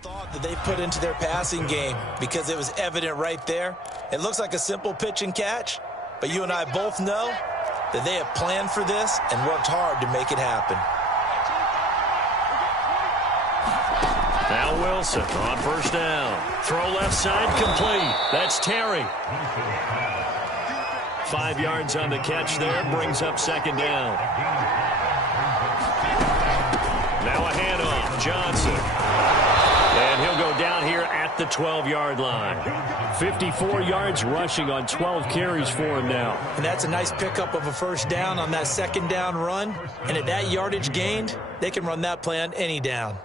Thought that they put into their passing game because it was evident right there. It looks like a simple pitch and catch, but you and I both know that they have planned for this and worked hard to make it happen. Now Wilson on first down. Throw left side complete. That's Terry. 5 yards on the catch there, brings up second down. Now a handoff, Johnson. And he'll go down here at the 12-yard line. 54 yards rushing on 12 carries for him now. And that's a nice pickup of a first down on that second down run. And at that yardage gained, they can run that play on any down.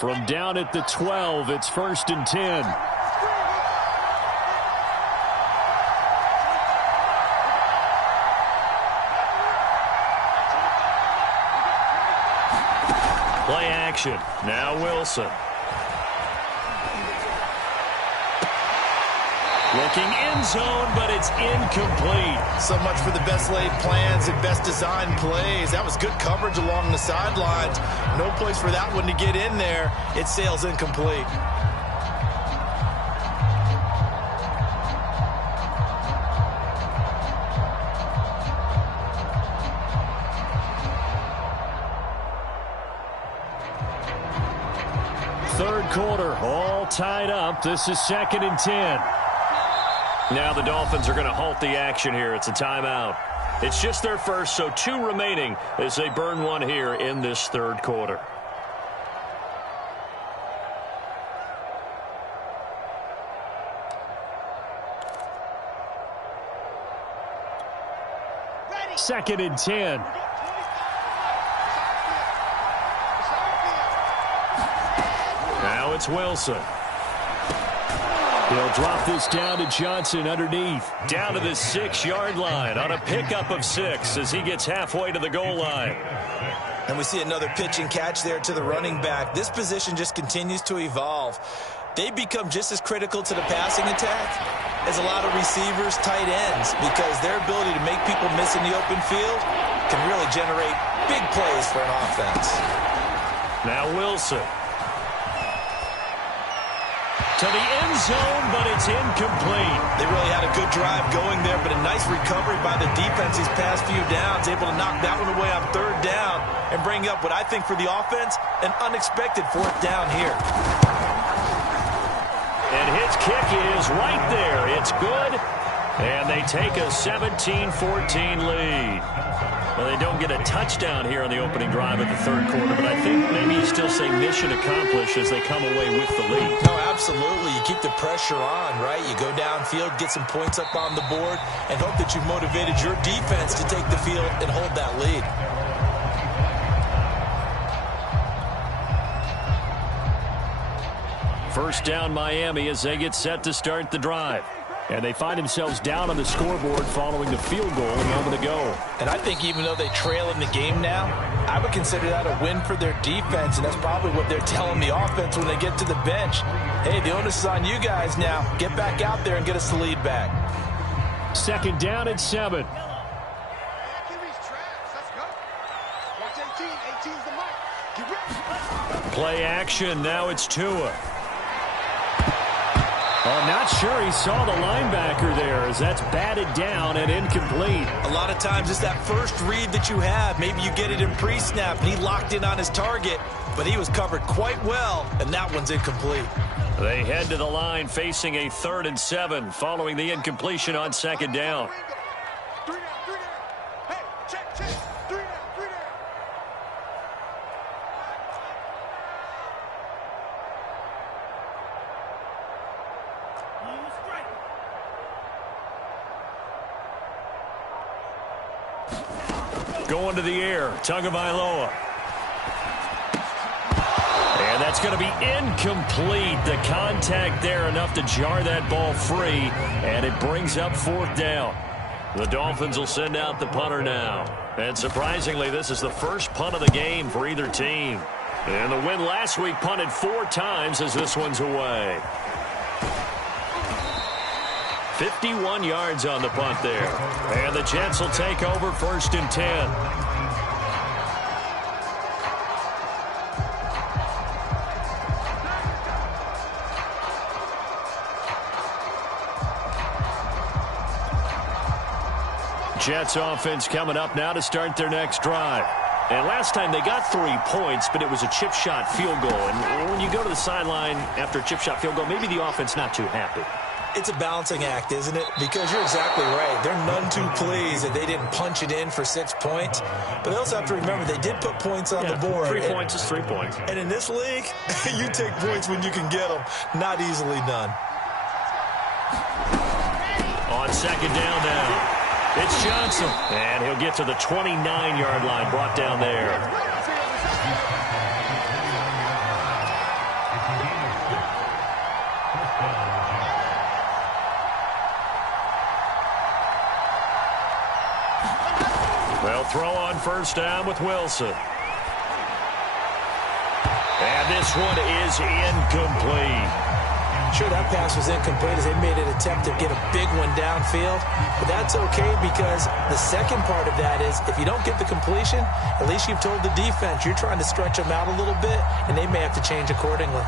From down at the 12, it's 1st and 10. Play action. Now Wilson. Looking end zone, but it's incomplete. So much for the best laid plans and best designed plays. That was good coverage along the sidelines. No place for that one to get in there. It sails incomplete. Third quarter, all tied up. This is 2nd and 10. Now the Dolphins are going to halt the action here. It's a timeout. It's just their first, so 2 remaining as they burn one here in this third quarter. Ready. 2nd and 10. Now it's Wilson. He'll drop this down to Johnson underneath. Down to the 6-yard line on a pickup of 6 as he gets halfway to the goal line. And we see another pitch and catch there to the running back. This position just continues to evolve. They become just as critical to the passing attack as a lot of receivers, tight ends, because their ability to make people miss in the open field can really generate big plays for an offense. Now Wilson. To the end zone, but it's incomplete. They really had a good drive going there, but a nice recovery by the defense these past few downs, able to knock that one away on 3rd down and bring up what I think for the offense, an unexpected 4th down here. And his kick is right there. It's good, and they take a 17-14 lead. Well, they don't get a touchdown here on the opening drive of the third quarter, but I think maybe you still say mission accomplished as they come away with the lead. No, absolutely. You keep the pressure on, right? You go downfield, get some points up on the board, and hope that you've motivated your defense to take the field and hold that lead. First down Miami as they get set to start the drive. And they find themselves down on the scoreboard following the field goal a moment ago. And I think even though they trail in the game now, I would consider that a win for their defense, and that's probably what they're telling the offense when they get to the bench. Hey, the onus is on you guys now. Get back out there and get us the lead back. 2nd down and 7. Play action. Now it's Tua. I'm not sure he saw the linebacker there as that's batted down and incomplete. A lot of times it's that first read that you have. Maybe you get it in pre-snap and he locked in on his target, but he was covered quite well, and that one's incomplete. They head to the line facing a 3rd and 7 following the incompletion on 2nd down. Going to the air, Tagovailoa. And that's going to be incomplete. The contact there enough to jar that ball free, and it brings up 4th down. The Dolphins will send out the punter now. And surprisingly, this is the first punt of the game for either team. And the win last week punted 4 times as this one's away. 51 yards on the punt there. And the Jets will take over 1st and 10. Jets offense coming up now to start their next drive. And last time they got 3 points, but it was a chip shot field goal. And when you go to the sideline after a chip shot field goal, maybe the offense not too happy. It's a balancing act, isn't it? Because you're exactly right. They're none too pleased that they didn't punch it in for 6 points. But they also have to remember they did put points on the board. 3 points is 3 points. And in this league, you take points when you can get them. Not easily done. On 2nd down now. It's Johnson. And he'll get to the 29-yard line, brought down there. They'll throw on 1st down with Wilson. And this one is incomplete. Sure, that pass was incomplete as they made an attempt to get a big one downfield. But that's okay because the second part of that is if you don't get the completion, at least you've told the defense you're trying to stretch them out a little bit, and they may have to change accordingly.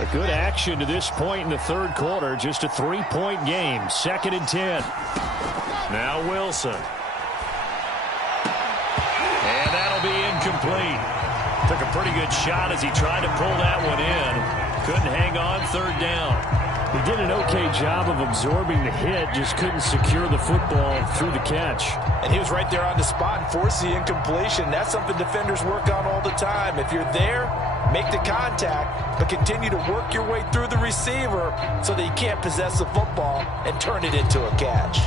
A good action to this point in the 3rd quarter. Just a 3-point game. 2nd and 10. Now Wilson. And that'll be incomplete. Took a pretty good shot as he tried to pull that one in. Couldn't hang on 3rd down. He did an okay job of absorbing the hit, just couldn't secure the football through the catch. And he was right there on the spot and forced the incompletion. That's something defenders work on all the time. If you're there, make the contact, but continue to work your way through the receiver so that you can't possess the football and turn it into a catch.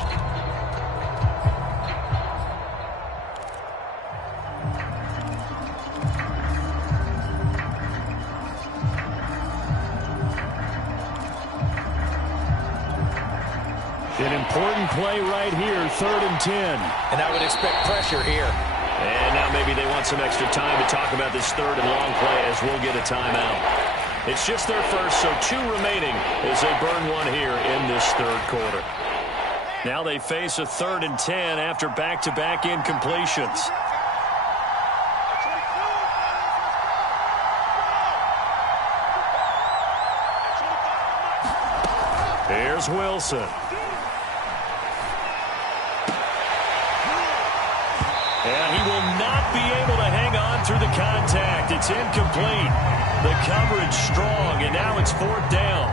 An important play right here, 3rd and 10. And I would expect pressure here. And now maybe they want some extra time to talk about this 3rd and long play as we'll get a timeout. It's just their first, so 2 remaining as they burn one here in this 3rd quarter. Now they face a 3rd and 10 after back-to-back incompletions. Here's Wilson. And he will not be able to hang on through the contact. It's incomplete. The coverage strong, and now it's 4th down.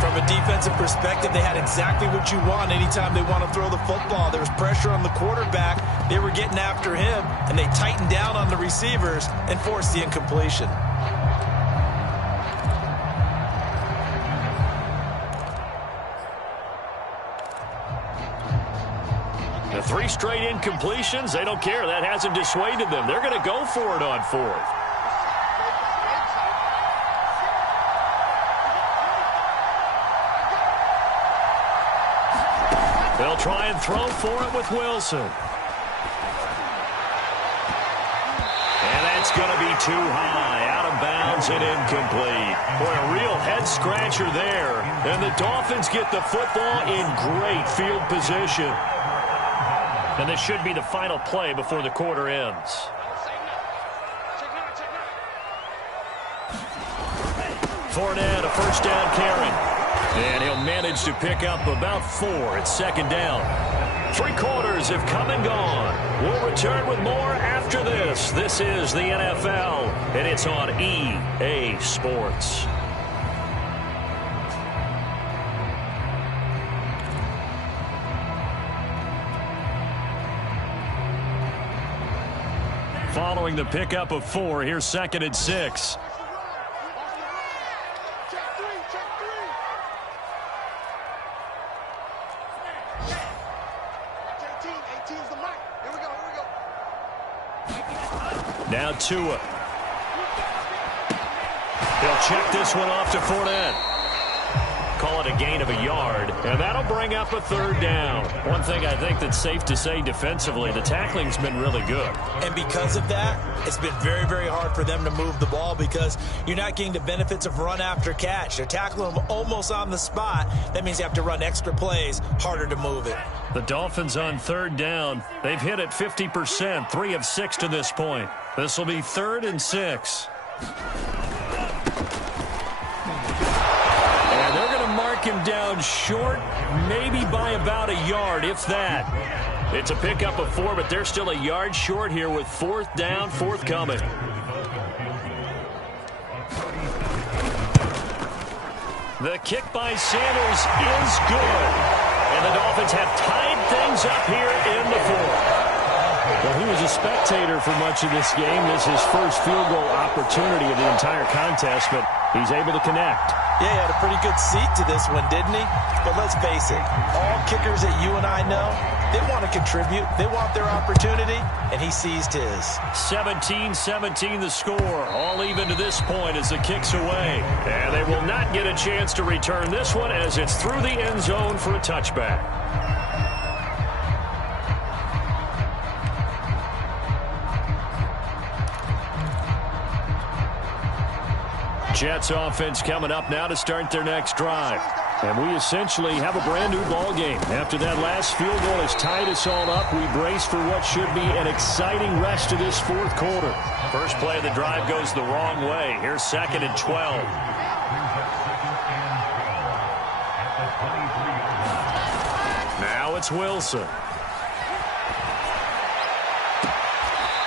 From a defensive perspective, they had exactly what you want anytime they want to throw the football. There was pressure on the quarterback. They were getting after him, and they tightened down on the receivers and forced the incompletion. The 3 straight incompletions, they don't care. That hasn't dissuaded them. They're going to go for it on 4th. They'll try and throw for it with Wilson. And that's going to be too high, out of bounds and incomplete. Boy, a real head-scratcher there. And the Dolphins get the football in great field position. And this should be the final play before the quarter ends. Fournette, a 1st down carry. And he'll manage to pick up about 4 at 2nd down. 3 quarters have come and gone. We'll return with more after this. This is the NFL, and it's on EA Sports. Following the pickup of 4, here's 2nd and 6. Now Tua. He'll check this one off to Fournette. call it a gain of a yard, and that'll bring up a third down. One thing I think that's safe to say defensively, the tackling's been really good. And because of that, it's been very, very hard for them to move the ball because you're not getting the benefits of run after catch. They're tackling them almost on the spot. That means you have to run extra plays, harder to move it. The Dolphins on third down. They've hit it 50%, 3 of 6 to this point. This will be 3rd and 6. And they're going to mark him down short, maybe by about a yard, if that. It's a pickup of 4, but they're still a yard short here with 4th down, forthcoming. The kick by Sanders is good. And the Dolphins have tied things up here in the 4th. Well, he was a spectator for much of this game. This is his first field goal opportunity of the entire contest, but he's able to connect. Yeah, he had a pretty good seat to this one, didn't he? But let's face it, all kickers that you and I know, they want to contribute. They want their opportunity, and he seized his. 17-17 the score. All even to this point as the kick's away. And they will not get a chance to return this one as it's through the end zone for a touchback. Jets offense coming up now to start their next drive. And we essentially have a brand new ball game. After that last field goal has tied us all up, we brace for what should be an exciting rest of this 4th quarter. First play of the drive goes the wrong way. Here's 2nd and 12. Now it's Wilson.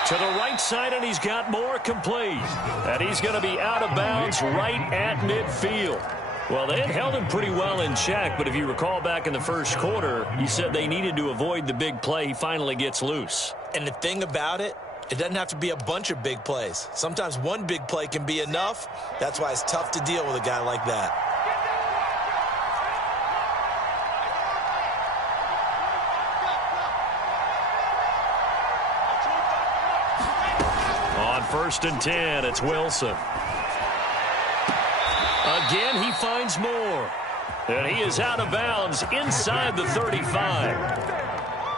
To the right side, and he's got more complete. And he's going to be out of bounds right at midfield. Well, they had held him pretty well in check, but if you recall back in the first quarter, you said they needed to avoid the big play. He finally gets loose. And the thing about it, it doesn't have to be a bunch of big plays. Sometimes one big play can be enough. That's why it's tough to deal with a guy like that. On 1st and 10, it's Wilson. Again, he finds more. And he is out of bounds inside the 35.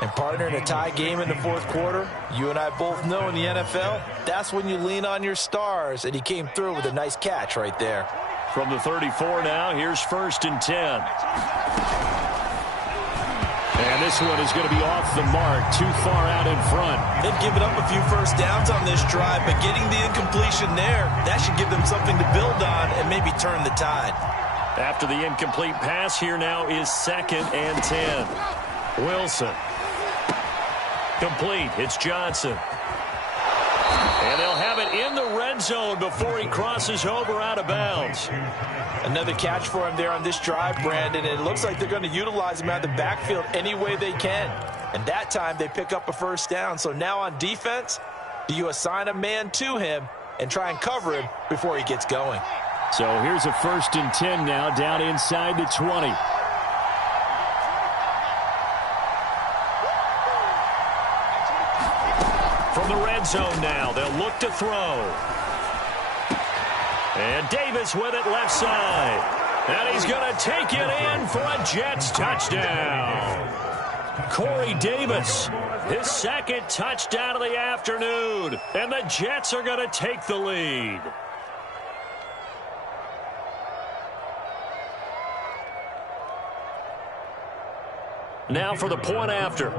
And partner, in a tie game in the 4th quarter, you and I both know in the NFL, that's when you lean on your stars. And he came through with a nice catch right there. From the 34 now, here's 1st and 10. And this one is going to be off the mark, too far out in front. They've given up a few first downs on this drive, but getting the incompletion there, that should give them something to build on and maybe turn the tide. After the incomplete pass, here now is 2nd and 10. Wilson. Complete. It's Johnson. And they'll have it in the red zone before he crosses over out of bounds. Another catch for him there on this drive, Brandon. And it looks like they're going to utilize him out of the backfield any way they can. And that time they pick up a first down. So now on defense, do you assign a man to him and try and cover him before he gets going? So here's a 1st and 10 now down inside the 20. From the red zone now, they'll look to throw. And Davis with it left side. And he's going to take it in for a Jets touchdown. Corey Davis, his 2nd touchdown of the afternoon. And the Jets are going to take the lead. Now for the point after.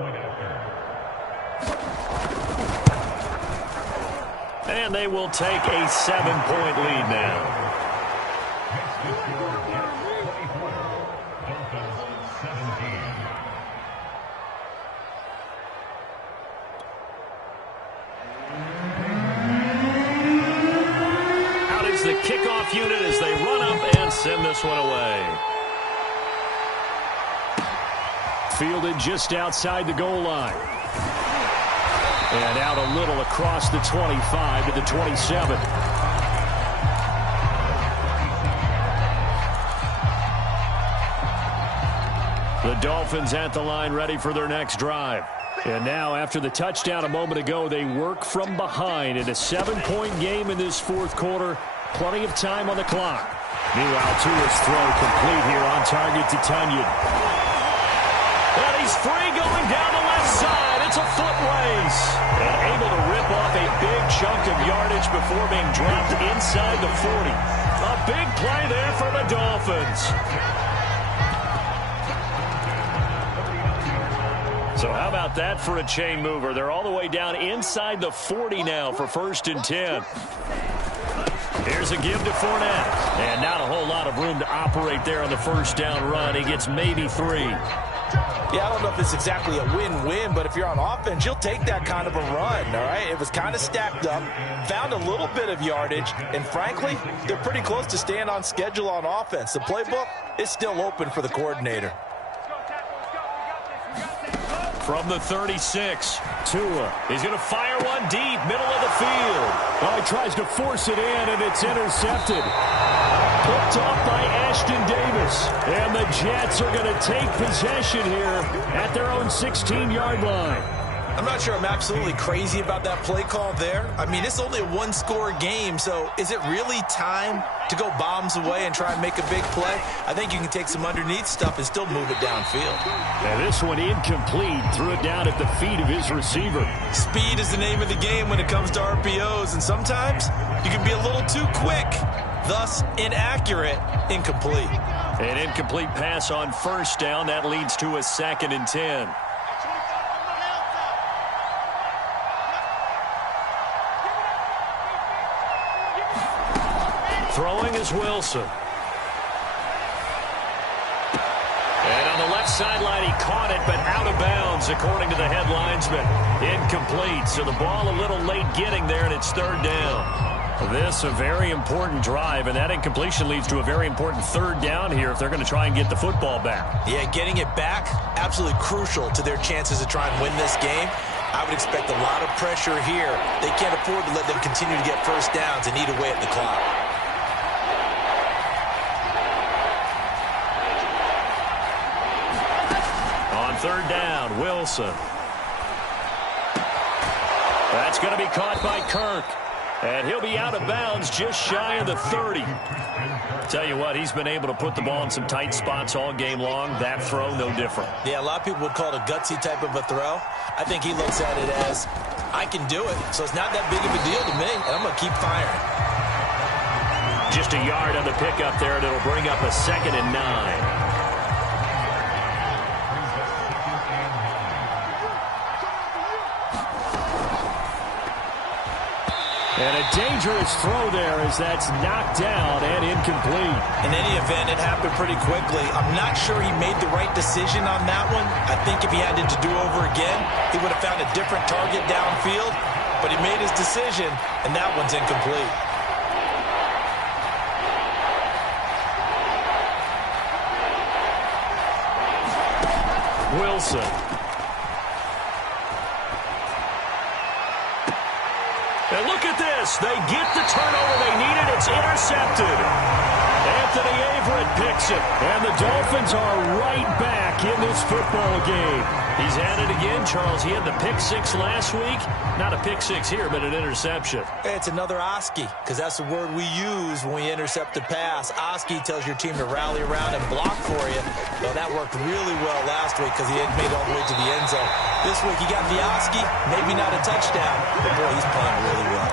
And they will take a 7-point lead now. Out is the kickoff unit as they run up and send this one away. Fielded just outside the goal line. And out a little across the 25 to the 27. The Dolphins at the line ready for their next drive. And now after the touchdown a moment ago, they work from behind in a 7-point game in this 4th quarter. Plenty of time on the clock. Meanwhile, Tua's throw complete here on target to Tunyon. And he's free going down the left side. It's a foot race. And able to rip off a big chunk of yardage before being dropped inside the 40. A big play there for the Dolphins. So how about that for a chain mover? They're all the way down inside the 40 now for 1st and 10. Here's a give to Fournette. And not a whole lot of room to operate there on the first down run. He gets maybe 3. Yeah, I don't know if it's exactly a win-win, but if you're on offense, you'll take that kind of a run, all right? It was kind of stacked up, found a little bit of yardage, and frankly, they're pretty close to staying on schedule on offense. The playbook is still open for the coordinator. From the 36, Tua. He's going to fire one deep, middle of the field. Oh, he tries to force it in, and it's intercepted. Picked off by Ashton Davis. And the Jets are going to take possession here at their own 16-yard line. I'm not sure I'm absolutely crazy about that play call there. I mean, it's only a one-score game, so is it really time to go bombs away and try and make a big play? I think you can take some underneath stuff and still move it downfield. And this one incomplete. Threw it down at the feet of his receiver. Speed is the name of the game when it comes to RPOs, and sometimes you can be a little too quick, thus inaccurate, incomplete. An incomplete pass on first down. That leads to a 2nd and 10. Throwing is Wilson. And on the left sideline, he caught it, but out of bounds, according to the head linesman. Incomplete, so the ball a little late getting there, and it's 3rd down. This a very important drive, and that incompletion leads to a very important 3rd down here if they're going to try and get the football back. Yeah, getting it back, absolutely crucial to their chances to try and win this game. I would expect a lot of pressure here. They can't afford to let them continue to get first downs and eat away at the clock. On 3rd down, Wilson. That's going to be caught by Kirk. And he'll be out of bounds just shy of the 30. Tell you what, he's been able to put the ball in some tight spots all game long. That throw, no different. Yeah, a lot of people would call it a gutsy type of a throw. I think he looks at it as, I can do it, so it's not that big of a deal to me, and I'm going to keep firing. Just a yard on the pickup there, and it'll bring up a 2nd and 9. And a dangerous throw there as that's knocked down and incomplete. In any event, it happened pretty quickly. I'm not sure he made the right decision on that one. I think if he had it to do over again, he would have found a different target downfield. But he made his decision, and that one's incomplete. Wilson. And look at this. They get the turnover they needed. It's intercepted. Anthony Averett picks it. And the Dolphins are right back in this football game. He's at it again, Charles. He had the pick 6 last week. Not a pick 6 here, but an interception. Hey, it's another Oski, because that's the word we use when we intercept a pass. Oski tells your team to rally around and block for you. Well, that worked really well last week because he had made it all the way to the end zone. This week, he got the Oski, maybe not a touchdown, but boy, he's playing really well.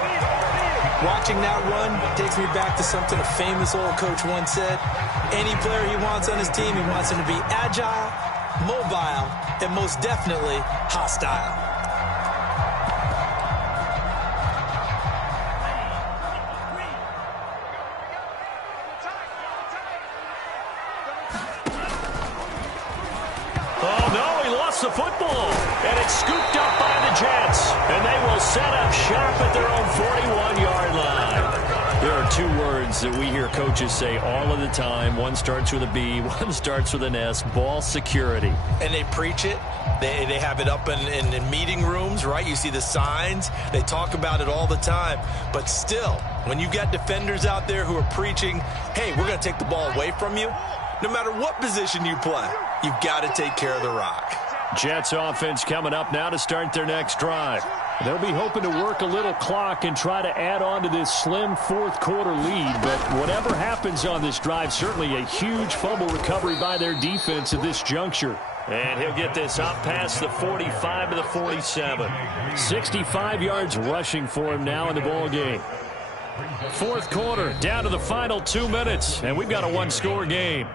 Watching that run takes me back to something a famous old coach once said. Any player he wants on his team, he wants him to be agile, mobile, and most definitely hostile. Oh, no, he lost the football. And it's scooped up by the Jets. And they will set up shop at their own 41-yard line. There are 2 words that we hear coaches say all of the time. One starts with a B, one starts with an S, ball security. And they preach it. They have it up in meeting rooms, right? You see the signs. They talk about it all the time. But still, when you got defenders out there who are preaching, hey, we're going to take the ball away from you, no matter what position you play, you've got to take care of the rock. Jets offense coming up now to start their next drive. They'll be hoping to work a little clock and try to add on to this slim fourth quarter lead. But whatever happens on this drive, certainly a huge fumble recovery by their defense at this juncture. And he'll get this up past the 45 to the 47. 65 yards rushing for him now in the ball game. Fourth quarter, down to the final 2 minutes, and we've got a one-score game.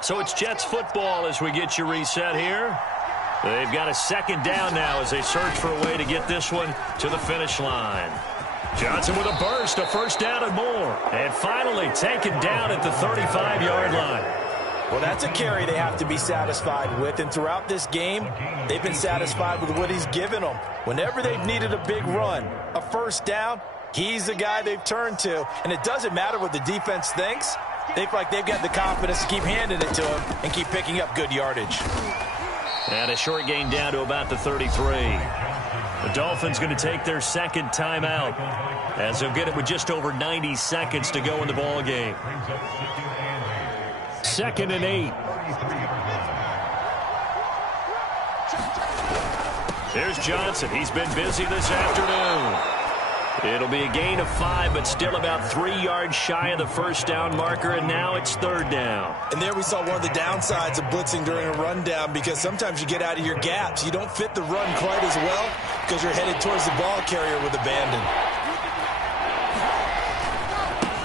So it's Jets football as we get you reset here. They've got a second down now as they search for a way to get this one to the finish line. Johnson with a burst, a first down and more. And finally taken down at the 35-yard line. Well, that's a carry they have to be satisfied with. And throughout this game, they've been satisfied with what he's given them. Whenever they've needed a big run, a first down, he's the guy they've turned to. And it doesn't matter what the defense thinks. They feel like they've got the confidence to keep handing it to him and keep picking up good yardage. And a short gain down to about the 33. The Dolphins going to take their second timeout as they'll get it with just over 90 seconds to go in the ball game. 2nd and 8. There's Johnson. He's been busy this afternoon. It'll be a gain of 5, but still about 3 yards shy of the first down marker, and now it's third down. And there we saw one of the downsides of blitzing during a rundown, because sometimes you get out of your gaps. You don't fit the run quite as well because you're headed towards the ball carrier with abandon.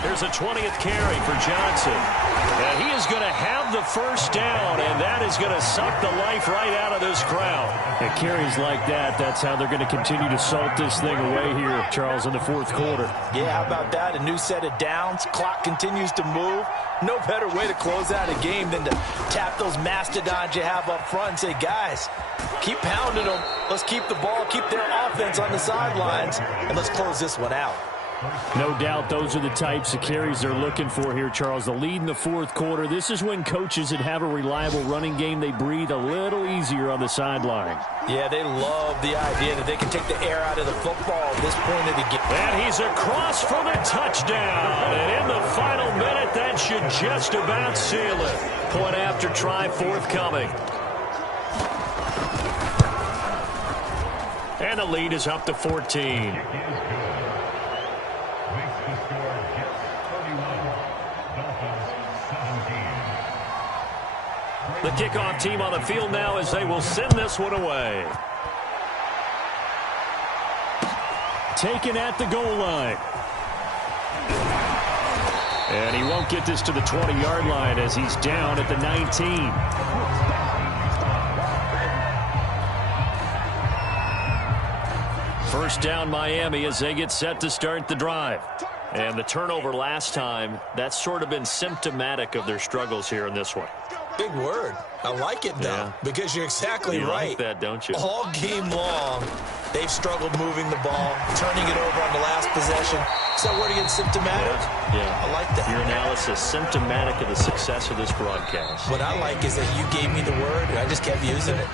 Here's a 20th carry for Johnson. And he is going to have the first down, and that is going to suck the life right out of this crowd. And carries like that, that's how they're going to continue to salt this thing away here, Charles, in the fourth quarter. Yeah, how about that? A new set of downs. Clock continues to move. No better way to close out a game than to tap those mastodons you have up front and say, guys, keep pounding them. Let's keep the ball, keep their offense on the sidelines, and let's close this one out. No doubt those are the types of carries they're looking for here, Charles. The lead in the fourth quarter. This is when coaches that have a reliable running game, they breathe a little easier on the sideline. Yeah, they love the idea that they can take the air out of the football at this point of the game. And he's across for the touchdown. And in the final minute, that should just about seal it. Point after try forthcoming. And the lead is up to 14. The kickoff team on the field now as they will send this one away. Taken at the goal line. And he won't get this to the 20-yard line as he's down at the 19. First down Miami as they get set to start the drive. And the turnover last time, that's sort of been symptomatic of their struggles here in this one. Big word. I like it, though, because you're exactly you right. Like that, don't you? All game long, they've struggled moving the ball, turning it over on the last possession. Is that word again, symptomatic? Yeah. I like that. Your analysis, symptomatic of the success of this broadcast. What I like is that you gave me the word, and I just kept using it.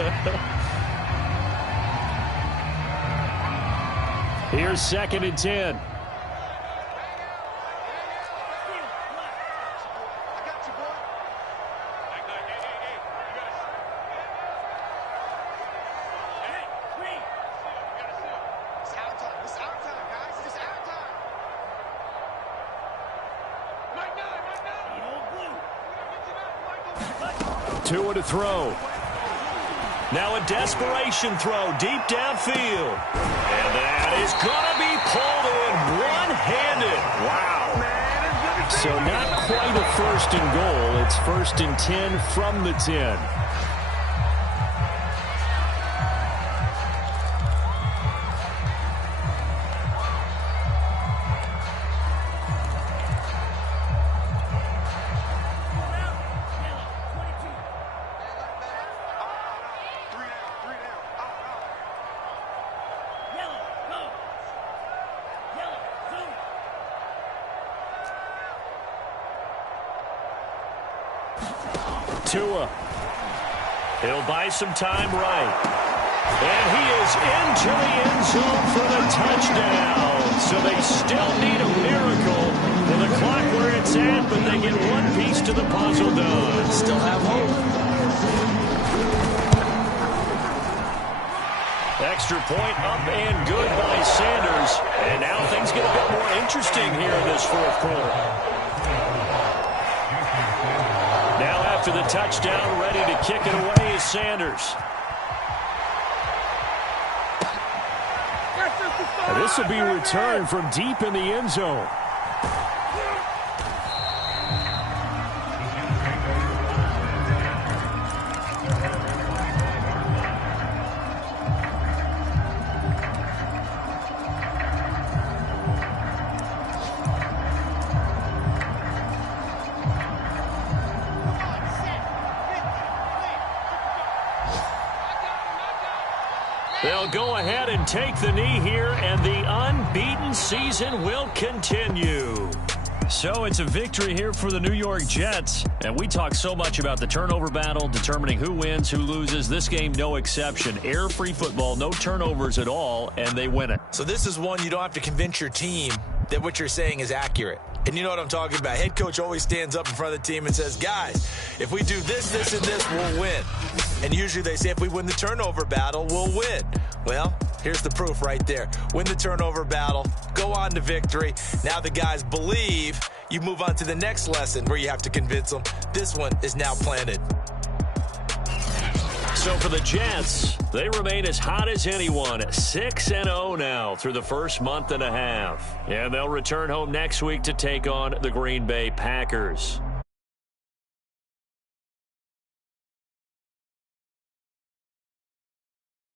Here's 2nd and 10. Tua to throw. Now a desperation throw deep downfield. And that is going to be pulled in one-handed. Wow. So not quite a first and goal. It's 1st and 10 from the 10. Tua. He'll buy some time right. And he is into the end zone for the touchdown. So they still need a miracle. And the clock where it's set, but they get one piece to the puzzle done. Still have hope. Extra point up and good by Sanders. And now things get a bit more interesting here in this fourth quarter. Now after the touchdown, ready to kick it away is Sanders. And this will be returned from deep in the end zone. They'll go ahead and take the knee here, and the unbeaten season will continue. So it's a victory here for the New York Jets. And we talk so much about the turnover battle, determining who wins, who loses. This game, no exception. Air-free football, no turnovers at all, and they win it. So this is one you don't have to convince your team that what you're saying is accurate. And you know what I'm talking about. Head coach always stands up in front of the team and says, guys, if we do this, this, and this, we'll win. And usually they say if we win the turnover battle, we'll win. Well, here's the proof right there. Win the turnover battle, go on to victory. Now the guys believe. You move on to the next lesson where you have to convince them. This one is now planted. So for the Jets, they remain as hot as anyone, 6-0 now through the first month and a half. And they'll return home next week to take on the Green Bay Packers.